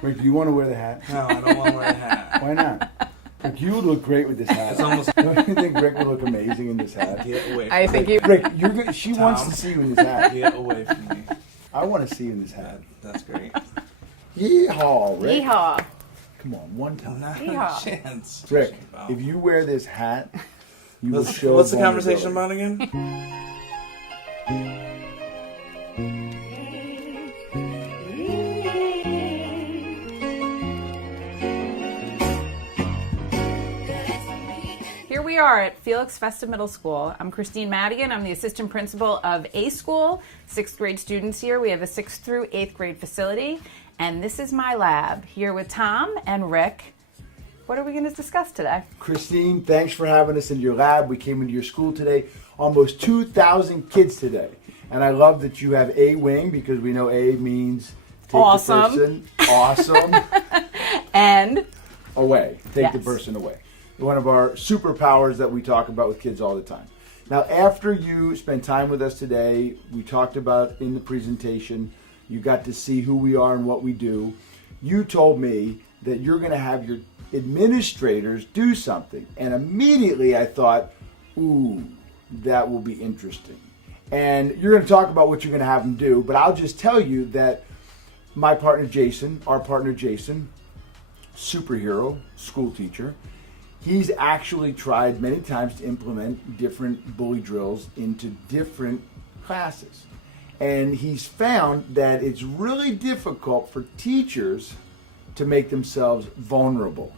Rick, do you want to wear the hat? No, I don't want to wear a hat. Why not? Rick, you would look great with this hat. It's almost. Don't you think Rick would look amazing in this hat? Get away from I think you. Rick, she Tom. wants to see you in this hat. Get away from me. I want to see you in this hat. That's great. Yeehaw, Rick. Yeehaw. Come on, one time. Not Yeehaw. a chance. Rick, Wow. if you wear this hat, you will What's, show what's the conversation vulnerability. about again? Here we are at Felix Festa Middle School. I'm Christine Madigan. I'm the assistant principal of A School. 6th grade students here. We have a 6th through 8th grade facility. And this is my lab here with Tom and Rick. What are we going to discuss today? Christine, thanks for having us in your lab. We came into your school today. Almost 2,000 kids today. And I love that you have A wing because we know A means take Awesome. the person. Awesome. And Away. Take the Yes. person away. One of our superpowers that we talk about with kids all the time. Now, after you spent time with us today, we talked about in the presentation, you got to see who we are and what we do. You told me that you're going to have your administrators do something. And immediately I thought, ooh, that will be interesting. And you're going to talk about what you're going to have them do, but I'll just tell you that my partner Jason, our partner Jason, superhero, school teacher, he's actually tried many times to implement different bully drills into different classes. And he's found that it's really difficult for teachers to make themselves vulnerable.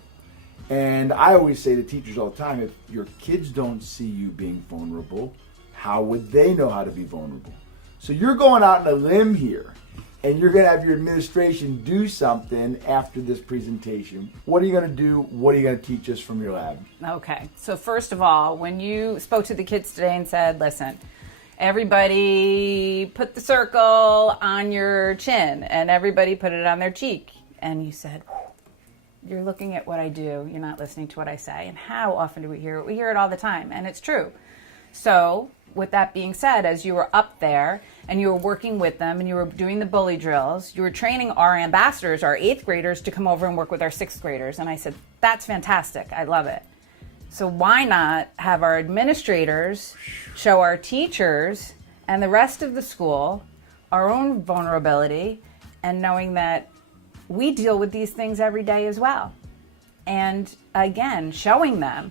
And I always say to teachers all the time, if your kids don't see you being vulnerable, how would they know how to be vulnerable? So you're going out on a limb here, and you're going to have your administration do something after this presentation. What are you going to do? What are you going to teach us from your lab? okay, so first of all, when you spoke to the kids today and said, listen, everybody put the circle on your chin and everybody put it on their cheek. And you said, you're looking at what I do. You're not listening to what I say. And how often do we hear it? We hear it all the time, and it's true. So with that being said, as you were up there and you were working with them and you were doing the bully drills, you were training our ambassadors, our 8th graders, to come over and work with our 6th graders. And I said, that's fantastic. I love it. So why not have our administrators show our teachers and the rest of the school our own vulnerability, and knowing that we deal with these things every day as well. And again, showing them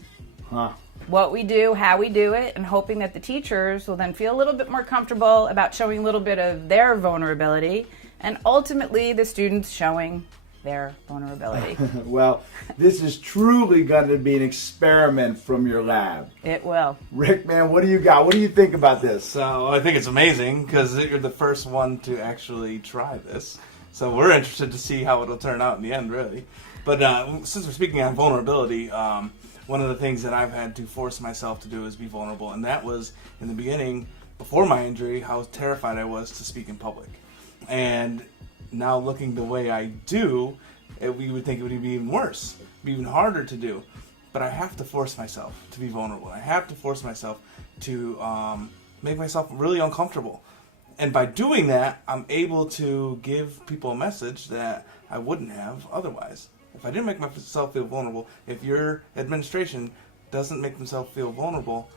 what we do, how we do it, and hoping that the teachers will then feel a little bit more comfortable about showing a little bit of their vulnerability, and ultimately the students showing their vulnerability. Well, this is truly going to be an experiment from your lab. It will. Rick, man, what do you got? What do you think about this? So I think it's amazing because you're the first one to actually try this. So we're interested to see how it'll turn out in the end, really. But since we're speaking on vulnerability, one of the things that I've had to force myself to do is be vulnerable. And that was, in the beginning, before my injury, how terrified I was to speak in public. And now looking the way I do, we would think it would be even worse, be even harder to do. But I have to force myself to be vulnerable. I have to force myself to make myself really uncomfortable. And by doing that, I'm able to give people a message that I wouldn't have otherwise. If I didn't make myself feel vulnerable, if your administration doesn't make themselves feel vulnerable,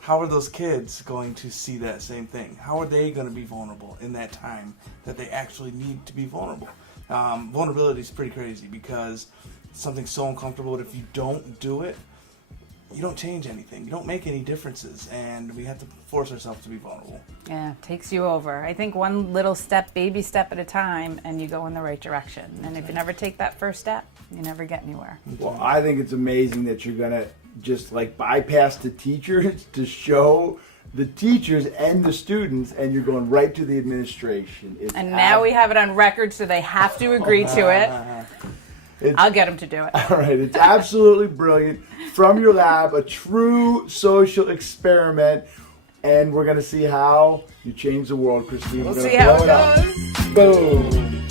how are those kids going to see that same thing? How are they going to be vulnerable in that time that they actually need to be vulnerable? Vulnerability is pretty crazy because something's so uncomfortable that if you don't do it, you don't change anything. You don't make any differences, and we have to force ourselves to be vulnerable. Yeah, takes you over. I think one little step, baby step at a time, and you go in the right direction. And if you never take that first step, you never get anywhere. Well, I think it's amazing that you're going to just like bypass the teachers to show the teachers and the students, and you're going right to the administration. And now we have it on record, so they have to agree to it. I'll get them to do it. All right, it's absolutely brilliant. From your lab, a true social experiment, and we're going to see how you change the world, Christine. We'll We're gonna see how blow it up. goes. Boom.